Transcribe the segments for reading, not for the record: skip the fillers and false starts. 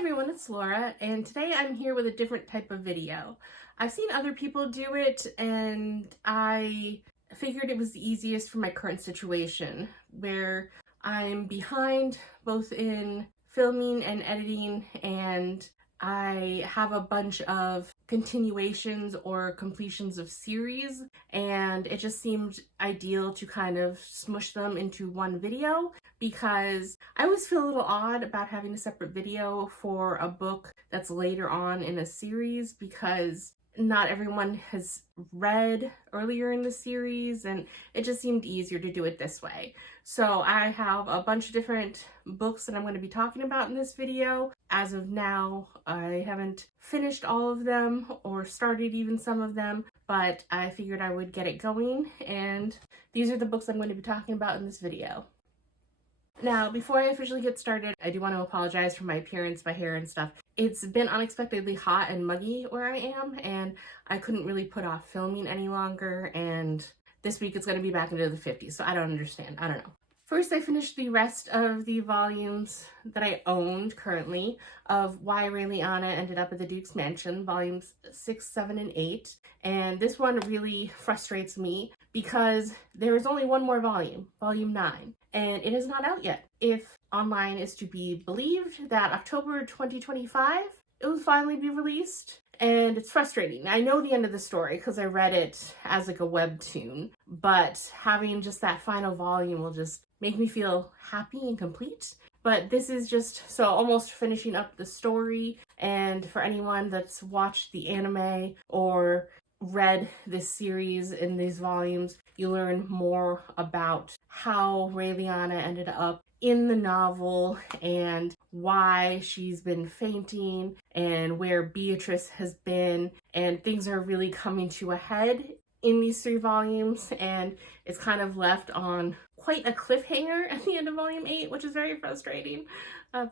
everyone, it's Laura, and today I'm here with a different type of video. I've seen other people do it, and I figured it was the easiest for my current situation, where I'm behind both in filming and editing, and I have a bunch of continuations or completions of series, and it just seemed ideal to kind of smush them into one video, because I always feel a little odd about having a separate video for a book that's later on in a series, because not everyone has read earlier in the series, and it just seemed easier to do it this way. So I have a bunch of different books that I'm going to be talking about in this video. As of now, I haven't finished all of them or started even some of them, but I figured I would get it going, and these are the books I'm going to be talking about in this video. Now, before I officially get started, I do want to apologize for my appearance, my hair and stuff. It's been unexpectedly hot and muggy where I am, and I couldn't really put off filming any longer, and this week it's going to be back into the 50s, so I don't understand. I don't know. First, I finished the rest of the volumes that I owned currently of Why Raeliana Ended Up at the Duke's Mansion, volumes 6, 7, and 8. And this one really frustrates me because there is only one more volume, volume 9, and it is not out yet. If online is to be believed, that October 2025, it will finally be released. And it's frustrating. I know the end of the story because I read it as like a webtoon, but having just that final volume will just make me feel happy and complete. But this is just so almost finishing up the story, and for anyone that's watched the anime or read this series in these volumes, you learn more about how Raeliana ended up in the novel and why she's been fainting and where Beatrice has been, and things are really coming to a head in these 3 volumes, and it's kind of left on quite a cliffhanger at the end of volume 8, which is very frustrating.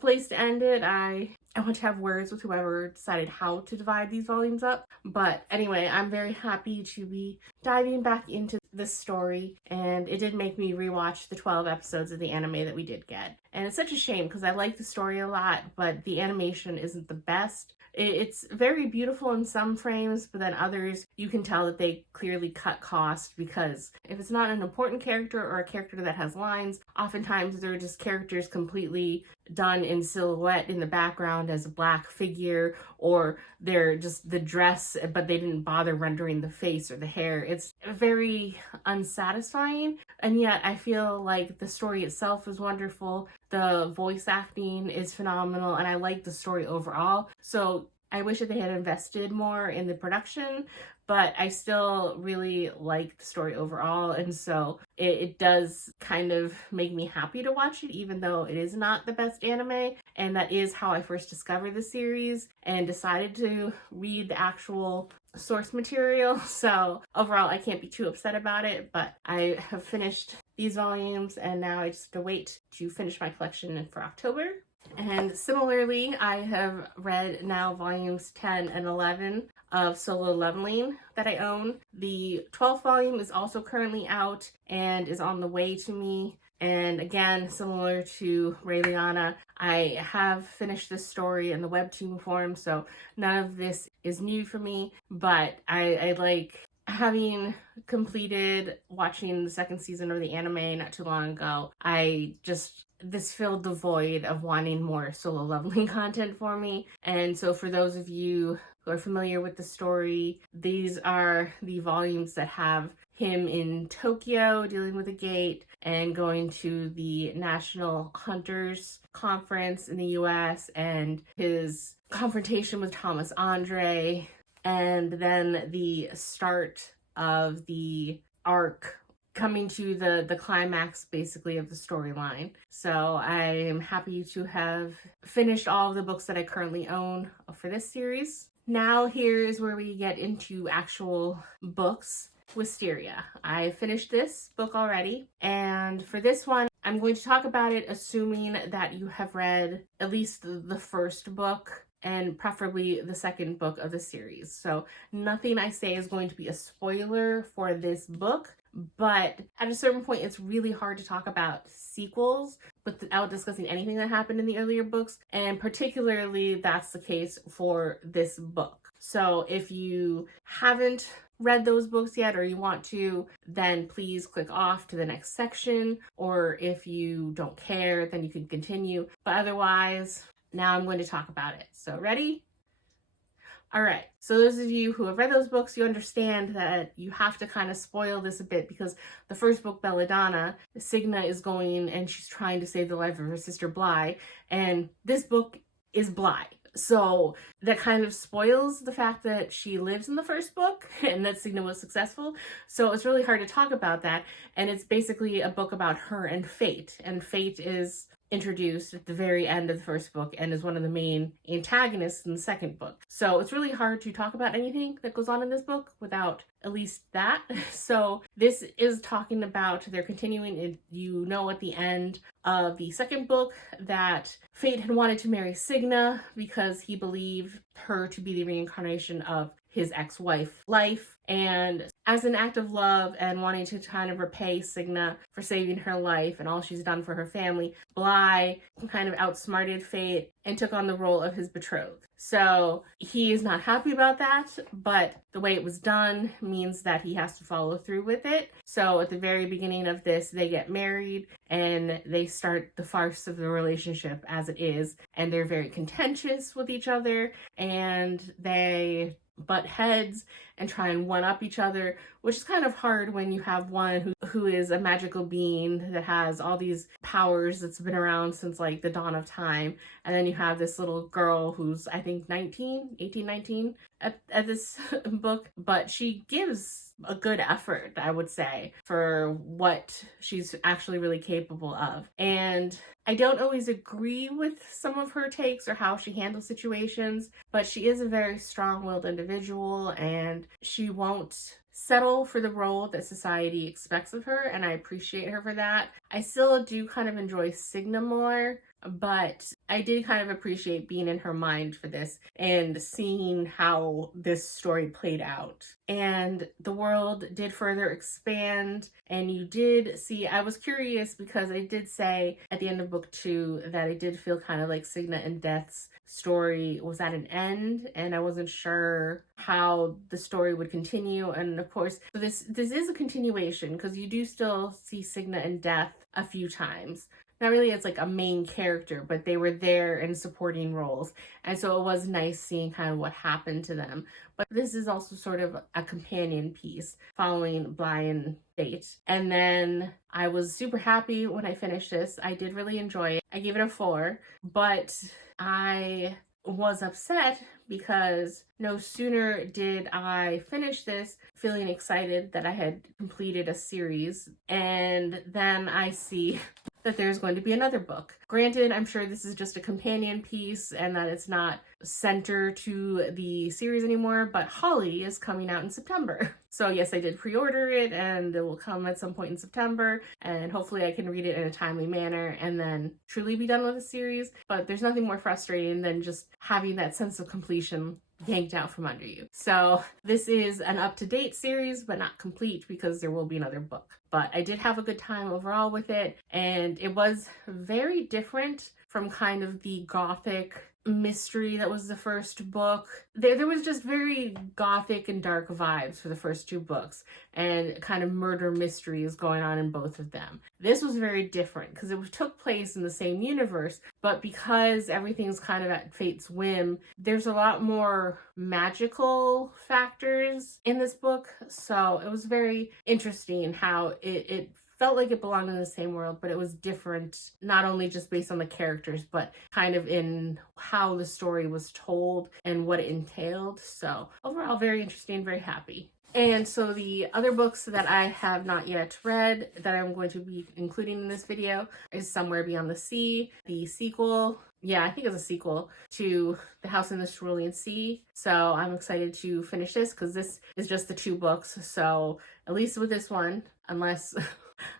Place to end it. I want to have words with whoever decided how to divide these volumes up. But anyway, I'm very happy to be diving back into this story, and it did make me rewatch the 12 episodes of the anime that we did get. And it's such a shame because I like the story a lot, but the animation isn't the best. It's very beautiful in some frames, but then others, you can tell that they clearly cut cost, because if it's not an important character or a character that has lines, oftentimes they're just characters completely done in silhouette in the background as a black figure, or they're just the dress, but they didn't bother rendering the face or the hair. It's very unsatisfying, and yet I feel like the story itself is wonderful. The voice acting is phenomenal, and I like the story overall. So I wish that they had invested more in the production, but I still really like the story overall, and so it does kind of make me happy to watch it, even though it is not the best anime, and that is how I first discovered the series and decided to read the actual source material. So overall, I can't be too upset about it, but I have finished these volumes, and now I just have to wait to finish my collection for October. And similarly, I have read now volumes 10 and 11 of Solo Leveling that I own. The 12th volume is also currently out and is on the way to me. And again, similar to Raeliana, I have finished this story in the webtoon form, so none of this is new for me, but I like having completed watching the 2nd season of the anime not too long ago. This filled the void of wanting more Solo Leveling content for me. And so for those of you who are familiar with the story, these are the volumes that have him in Tokyo dealing with a gate and going to the National Hunters Conference in the US, and his confrontation with Thomas Andre, and then the start of the arc coming to the climax basically of the storyline. So I am happy to have finished all of the books that I currently own for this series. Now here's where we get into actual books. Wisteria. I finished this book already, and for this one I'm going to talk about it assuming that you have read at least the first book, and preferably the 2nd book of the series. So nothing I say is going to be a spoiler for this book, but at a certain point, it's really hard to talk about sequels without discussing anything that happened in the earlier books, and particularly that's the case for this book. So if you haven't read those books yet or you want to, then please click off to the next section, or if you don't care, then you can continue. But otherwise, now I'm going to talk about it. So ready? All right, so those of you who have read those books, you understand that you have to kind of spoil this a bit, because the first book, Belladonna, Cigna is going and she's trying to save the life of her sister Bly, and this book is Bly. So that kind of spoils the fact that she lives in the first book and that Cigna was successful. So it's really hard to talk about that. And it's basically a book about her and Fate. And Fate is introduced at the very end of the first book and is one of the main antagonists in the second book. So it's really hard to talk about anything that goes on in this book without at least that. So this is talking about, they're continuing, you know, at the end of the second book that Fate had wanted to marry Cigna because he believed her to be the reincarnation of his ex-wife, Life. And as an act of love and wanting to kind of repay Cigna for saving her life and all she's done for her family, Bly kind of outsmarted Fate and took on the role of his betrothed. So he is not happy about that, but the way it was done means that he has to follow through with it. So at the very beginning of this, they get married and they start the farce of the relationship as it is. And they're very contentious with each other and they butt heads and try and one-up each other, which is kind of hard when you have one who is a magical being that has all these powers that's been around since like the dawn of time, and then you have this little girl who's I think 19 at this book, but she gives a good effort, I would say, for what she's actually really capable of. And I don't always agree with some of her takes or how she handles situations, but she is a very strong-willed individual and she won't settle for the role that society expects of her, and I appreciate her for that. I still do kind of enjoy Cigna more, but I did kind of appreciate being in her mind for this and seeing how this story played out. And the world did further expand, and you did see, I was curious because I did say at the end of book 2 that it did feel kind of like Cigna and Death's story was at an end, and I wasn't sure how the story would continue. And of course, so this is a continuation because you do still see Cigna and Death a few times. Not really as like a main character, but they were there in supporting roles. And so it was nice seeing kind of what happened to them. But this is also sort of a companion piece following Bly and Fate. And then I was super happy when I finished this. I did really enjoy it. I gave it a 4, but I was upset because no sooner did I finish this feeling excited that I had completed a series, and then I see that there's going to be another book. Granted, I'm sure this is just a companion piece and that it's not center to the series anymore, but Holly is coming out in September. So yes, I did pre-order it and it will come at some point in September, and hopefully I can read it in a timely manner and then truly be done with the series. But there's nothing more frustrating than just having that sense of completion yanked out from under you. So this is an up-to-date series, but not complete because there will be another book. But I did have a good time overall with it, and it was very different from kind of the gothic mystery that was the first book. There was just very gothic and dark vibes for the first 2 books, and kind of murder mysteries going on in both of them. This was very different because it took place in the same universe, but because everything's kind of at Fate's whim, there's a lot more magical factors in this book. So it was very interesting how it felt like it belonged in the same world, but it was different, not only just based on the characters, but kind of in how the story was told and what it entailed. So overall, very interesting, very happy. And so the other books that I have not yet read that I'm going to be including in this video is Somewhere Beyond the Sea, the sequel. Yeah, I think it's a sequel to The House in the Cerulean Sea. So I'm excited to finish this because this is just the 2 books. So at least with this one, unless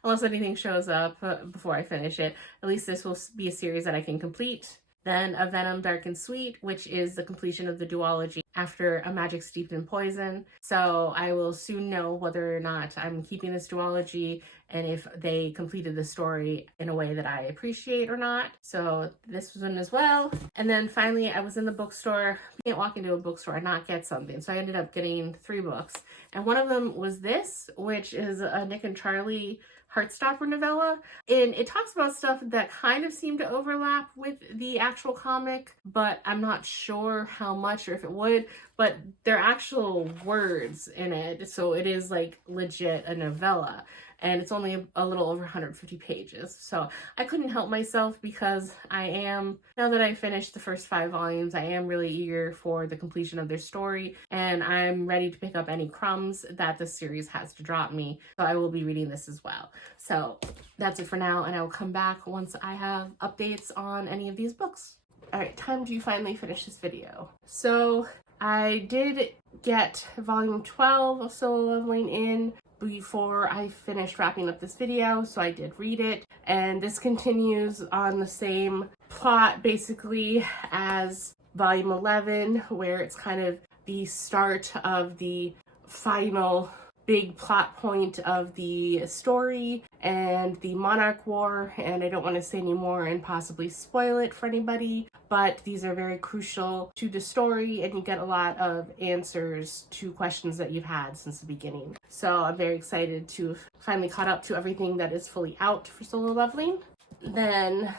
anything shows up before I finish it, at least this will be a series that I can complete. then A Venom Dark and Sweet, which is the completion of the duology after A Magic Steeped in Poison. So I will soon know whether or not I'm keeping this duology and if they completed the story in a way that I appreciate or not. So this was one as well. And then finally, I was in the bookstore. You can't walk into a bookstore and not get something. So I ended up getting 3 books. And one of them was this, which is a Nick and Charlie Heartstopper novella, and it talks about stuff that kind of seem to overlap with the actual comic, but I'm not sure how much or if it would, but they're actual words in it, so it is like legit a novella. And it's only a little over 150 pages. So I couldn't help myself because now that I finished the first 5 volumes, I am really eager for the completion of their story, and I'm ready to pick up any crumbs that the series has to drop me. So I will be reading this as well. So that's it for now, and I will come back once I have updates on any of these books. All right, time to finally finish this video. So I did get volume 12 of Solo Leveling in before I finished wrapping up this video, so I did read it, and this continues on the same plot basically as volume 11, where it's kind of the start of the final big plot point of the story and the Monarch War, and I don't want to say any more and possibly spoil it for anybody, but these are very crucial to the story, and you get a lot of answers to questions that you've had since the beginning. So I'm very excited to finally caught up to everything that is fully out for Solo Leveling. Then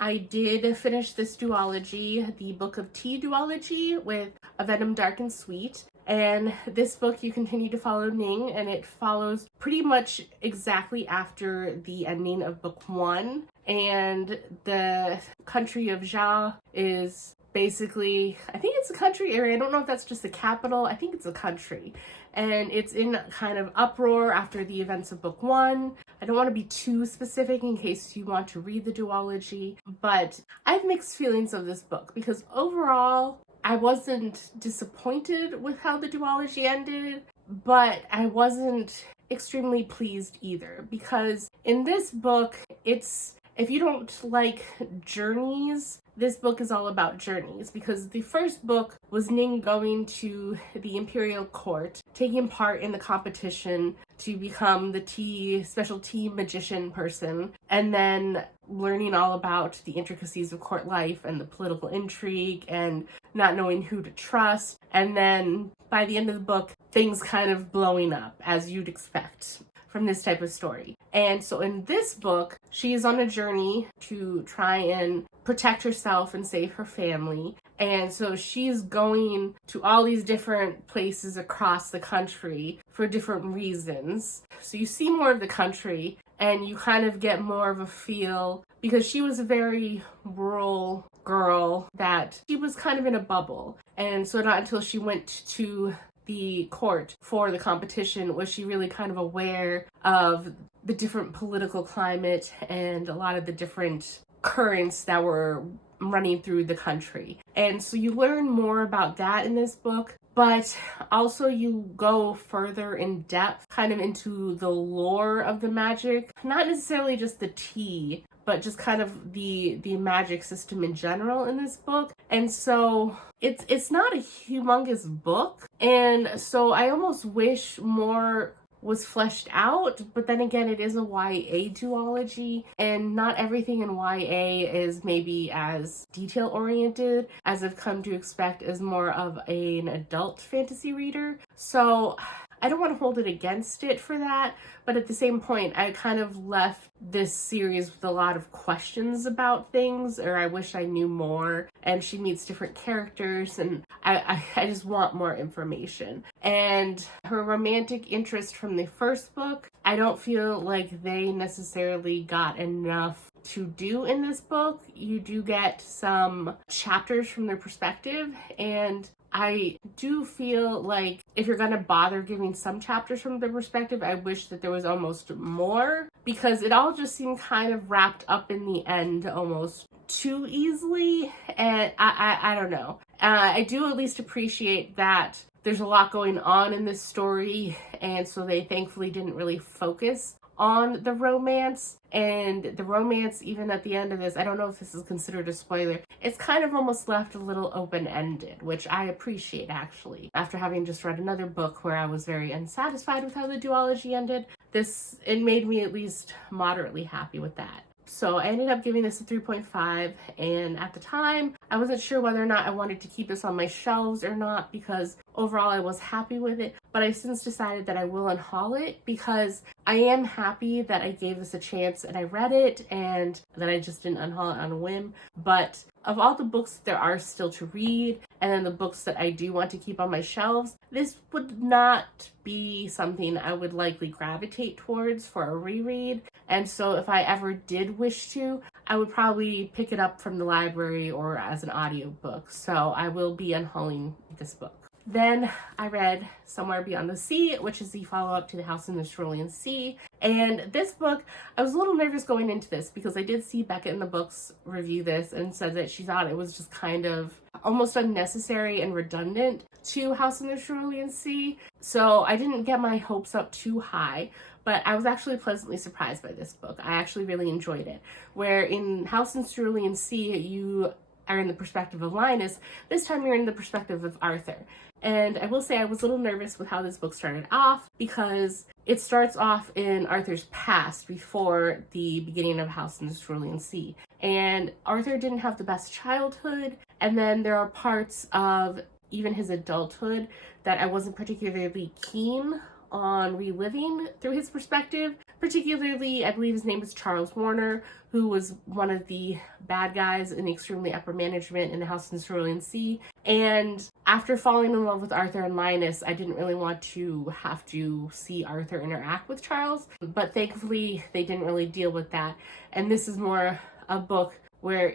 I did finish this duology, the Book of Tea duology with A Venom Dark and Sweet. And this book, you continue to follow Ning, and it follows pretty much exactly after the ending of book 1. And the country of Zhao is basically, I think it's a country area. I don't know if that's just the capital. I think it's a country. And it's in kind of uproar after the events of book 1. I don't want to be too specific in case you want to read the duology, but I have mixed feelings of this book because overall, I wasn't disappointed with how the duology ended, but I wasn't extremely pleased either, because in this book, if you don't like journeys, this book is all about journeys, because the first book was Ning going to the Imperial Court, taking part in the competition to become the special tea magician person, and then learning all about the intricacies of court life and the political intrigue and not knowing who to trust. And then by the end of the book, things kind of blowing up, as you'd expect from this type of story. And so in this book, she is on a journey to try and protect herself and save her family. And so she's going to all these different places across the country for different reasons. So you see more of the country and you kind of get more of a feel, because she was a very rural girl that she was kind of in a bubble. And so not until she went to the court for the competition was she really kind of aware of the different political climate and a lot of the different currents that were running through the country. And so you learn more about that in this book, but also you go further in depth kind of into the lore of the magic, not necessarily just the tea, but just kind of the magic system in general in this book. And so it's not a humongous book, and so I almost wish more was fleshed out, but then again, it is a YA duology, and not everything in YA is maybe as detail oriented as I've come to expect as more of an adult fantasy reader. So I don't want to hold it against it for that, but at the same point, I kind of left this series with a lot of questions about things, or I wish I knew more, and she meets different characters, and I just want more information. And her romantic interest from the first book, I don't feel like they necessarily got enough to do in this book. You do get some chapters from their perspective, and I do feel like if you're going to bother giving some chapters from their perspective, I wish that there was almost more, because it all just seemed kind of wrapped up in the end almost too easily, and I don't know. I do at least appreciate that there's a lot going on in this story, and so they thankfully didn't really focus on the romance, and the romance, even at the end of this, I don't know if this is considered a spoiler, it's kind of almost left a little open-ended, which I appreciate actually. After having just read another book where I was very unsatisfied with how the duology ended, it made me at least moderately happy with that. So I ended up giving this a 3.5, and at the time, I wasn't sure whether or not I wanted to keep this on my shelves or not, because overall I was happy with it, but I've since decided that I will unhaul it because I am happy that I gave this a chance and I read it and that I just didn't unhaul it on a whim. But of all the books that there are still to read, and then the books that I do want to keep on my shelves, this would not be something I would likely gravitate towards for a reread. And so if I ever did wish to, I would probably pick it up from the library or as an audiobook. So I will be unhauling this book. Then I read Somewhere Beyond the Sea, which is the follow-up to The House in the Cerulean Sea. And this book, I was a little nervous going into this because I did see Beckett in the Books review this and said that she thought it was just kind of almost unnecessary and redundant to House in the Cerulean Sea. So I didn't get my hopes up too high, but I was actually pleasantly surprised by this book. I actually really enjoyed it. Where in House in the Cerulean Sea, you are in the perspective of Linus, this time you're in the perspective of Arthur. And I will say I was a little nervous with how this book started off because it starts off in Arthur's past before the beginning of House in the Cerulean Sea. And Arthur didn't have the best childhood, and then there are parts of even his adulthood that I wasn't particularly keen on reliving through his perspective. Particularly, I believe his name is Charles Warner, who was one of the bad guys in the extremely upper management in the House in the Cerulean Sea. And after falling in love with Arthur and Linus, I didn't really want to have to see Arthur interact with Charles, but thankfully they didn't really deal with that. And this is more a book where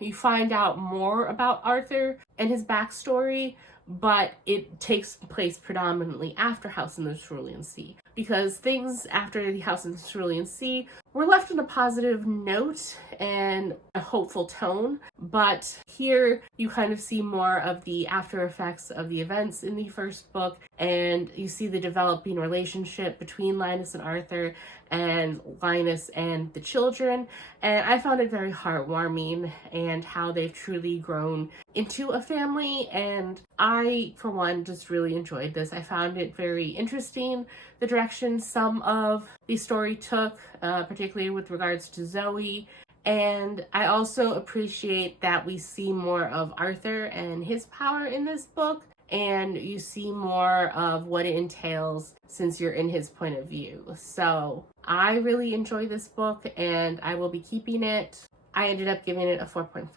you find out more about Arthur and his backstory, but it takes place predominantly after House in the Cerulean Sea, because things after the House in the Cerulean Sea were left on a positive note and a hopeful tone, but here you kind of see more of the after effects of the events in the first book, and you see the developing relationship between Linus and Arthur and Linus and the children, and I found it very heartwarming and how they've truly grown into a family. And I, for one, just really enjoyed this. I found it very interesting, the direction some of the story took, particularly with regards to Zoe. And I also appreciate that we see more of Arthur and his power in this book, and you see more of what it entails since you're in his point of view. So I really enjoy this book and I will be keeping it. I ended up giving it a 4.5.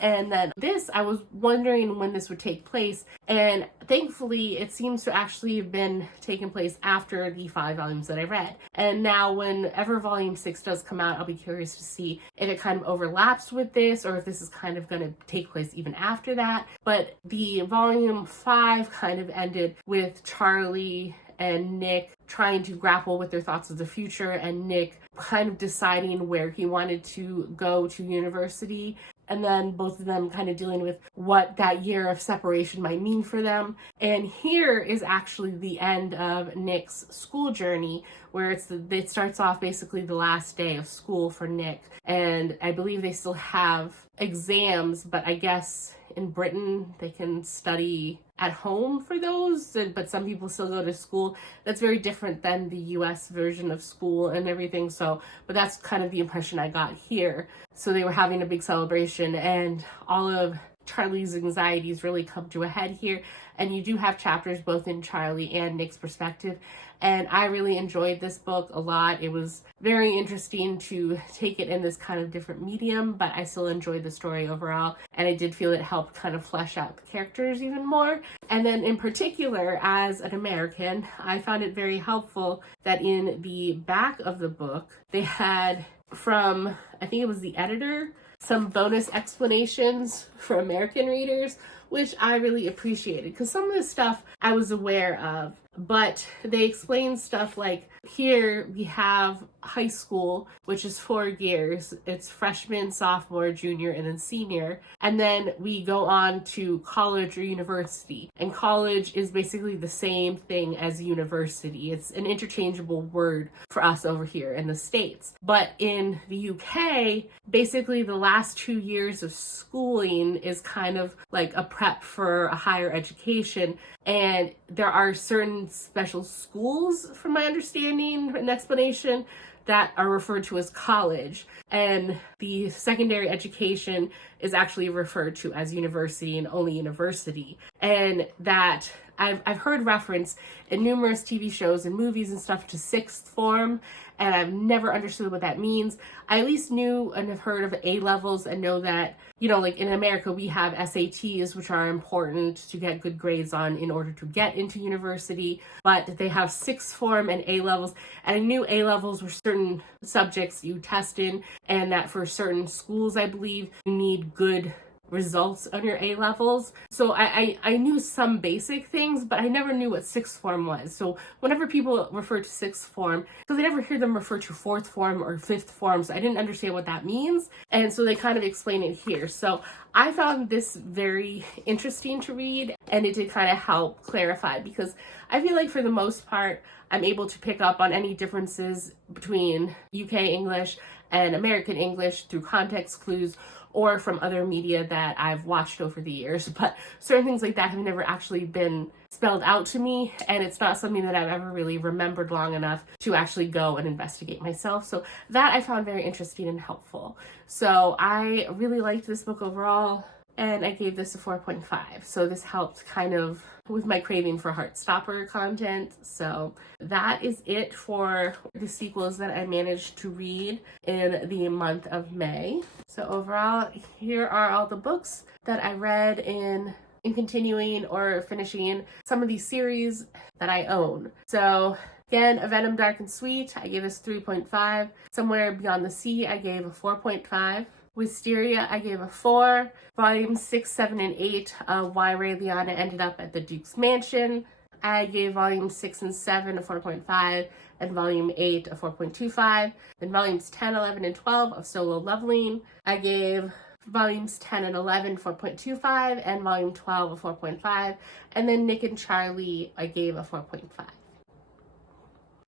And then this, I was wondering when this would take place, and thankfully it seems to actually have been taking place after the 5 volumes that I read. And now whenever volume 6 does come out, I'll be curious to see if it kind of overlaps with this or if this is kind of going to take place even after that. But the volume 5 kind of ended with Charlie and Nick trying to grapple with their thoughts of the future, and Nick kind of deciding where he wanted to go to university, and then both of them kind of dealing with what that year of separation might mean for them. And here is actually the end of Nick's school journey, where it starts off basically the last day of school for Nick, and I believe they still have exams, but I guess in Britain they can study at home for those, but some people still go to school. That's very different than the US version of school and everything. So, but that's kind of the impression I got here. So they were having a big celebration, and all of Charlie's anxieties really come to a head here. And you do have chapters both in Charlie and Nick's perspective. And I really enjoyed this book a lot. It was very interesting to take it in this kind of different medium, but I still enjoyed the story overall. And I did feel it helped kind of flesh out the characters even more. And then in particular, as an American, I found it very helpful that in the back of the book, they had from, I think it was the editor, some bonus explanations for American readers which I really appreciated because some of the stuff I was aware of, but they explain stuff like here we have high school, which is 4 years. It's freshman, sophomore, junior, and then senior. And then we go on to college or university. And college is basically the same thing as university. It's an interchangeable word for us over here in the States. But in the UK, basically the last 2 years of schooling is kind of like a prep for a higher education. And there are certain special schools, from my understanding and explanation, that are referred to as college. And the secondary education is actually referred to as university and only university. And that I've heard reference in numerous TV shows and movies and stuff to sixth form, and I've never understood what that means. I at least knew and have heard of A levels and know that, you know, like in America, we have SATs, which are important to get good grades on in order to get into university, but they have sixth form and A levels. And I knew A levels were certain subjects you test in, and that for certain schools, I believe, you need good results on your A levels. So I knew some basic things, but I never knew what sixth form was. So whenever people refer to sixth form, because I never hear them refer to fourth form or fifth form, so I didn't understand what that means. And so they kind of explain it here. So I found this very interesting to read, and it did kind of help clarify, because I feel like for the most part, I'm able to pick up on any differences between UK English and American English through context clues or from other media that I've watched over the years. But certain things like that have never actually been spelled out to me, and it's not something that I've ever really remembered long enough to actually go and investigate myself. So that I found very interesting and helpful. So I really liked this book overall, and I gave this a 4.5. So this helped kind of with my craving for Heartstopper content. So that is it for the sequels that I managed to read in the month of May. So overall, here are all the books that I read in continuing or finishing some of these series that I own. So again, A Venom Dark and Sweet, I gave this 3.5. Somewhere Beyond the Sea, I gave a 4.5. Wisteria, I gave a 4. Volumes 6, 7, and 8 of Why Ray Liotta Ended Up at the Duke's Mansion, I gave volumes 6 and 7 a 4.5, and volume 8 a 4.25. Then volumes 10, 11, and 12 of Solo Leveling, I gave volumes 10 and 11 4.25, and volume 12 a 4.5. And then Nick and Charlie, I gave a 4.5.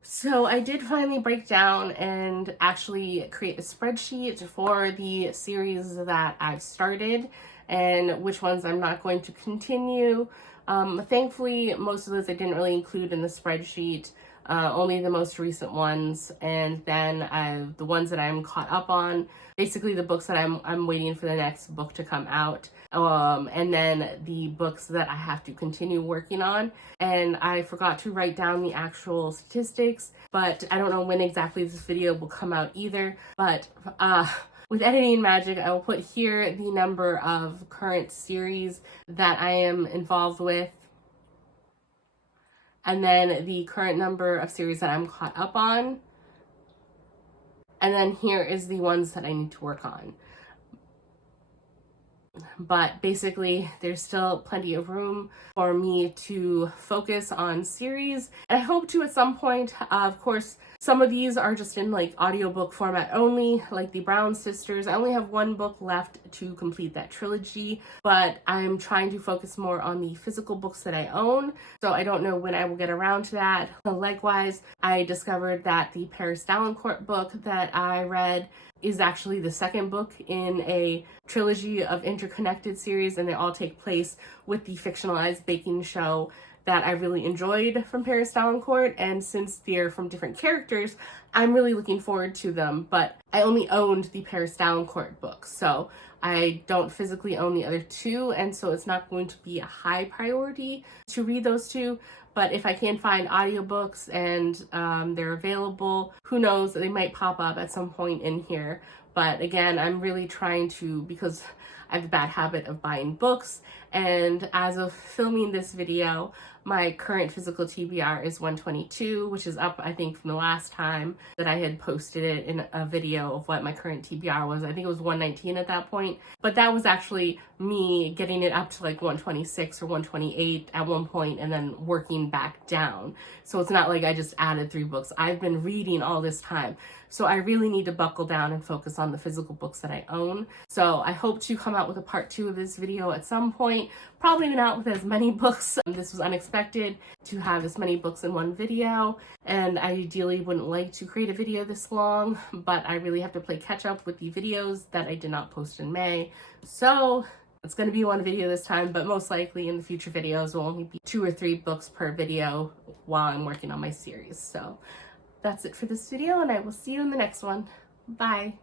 So I did finally break down and actually create a spreadsheet for the series that I've started and which ones I'm not going to continue. Thankfully, most of those I didn't really include in the spreadsheet, only the most recent ones, and then the ones that I'm caught up on, basically the books that I'm waiting for the next book to come out. And then the books that I have to continue working on. And I forgot to write down the actual statistics, but I don't know when exactly this video will come out either. But with editing magic, I will put here the number of current series that I am involved with, and then the current number of series that I'm caught up on. And then here is the ones that I need to work on. But basically, there's still plenty of room for me to focus on series. And I hope to at some point, of course, some of these are just in like audiobook format only, like the Brown Sisters. I only have one book left to complete that trilogy, but I'm trying to focus more on the physical books that I own. So I don't know when I will get around to that. Likewise, I discovered that the Paris Dalencourt book that I read is actually the second book in a trilogy of interconnected series, and they all take place with the fictionalized baking show that I really enjoyed from Paris Dalencourt. And since they're from different characters, I'm really looking forward to them. But I only owned the Paris Dalencourt book, so I don't physically own the other two, and so it's not going to be a high priority to read those two. But if I can find audiobooks and they're available, who knows, they might pop up at some point in here. But again, I'm really trying to, because I have a bad habit of buying books, and as of filming this video, my current physical TBR is 122, which is up, I think, from the last time that I had posted it in a video of what my current TBR was. I think it was 119 at that point, but that was actually me getting it up to like 126 or 128 at one point and then working back down. So it's not like I just added 3 books. I've been reading all this time. So I really need to buckle down and focus on the physical books that I own. So I hope to come out with a part 2 of this video at some point, probably not with as many books. This was unexpected to have this many books in one video, and I ideally wouldn't like to create a video this long, but I really have to play catch up with the videos that I did not post in May. So it's going to be one video this time, but most likely in the future videos will only be 2 or 3 books per video while I'm working on my series. So that's it for this video, and I will see you in the next one. Bye.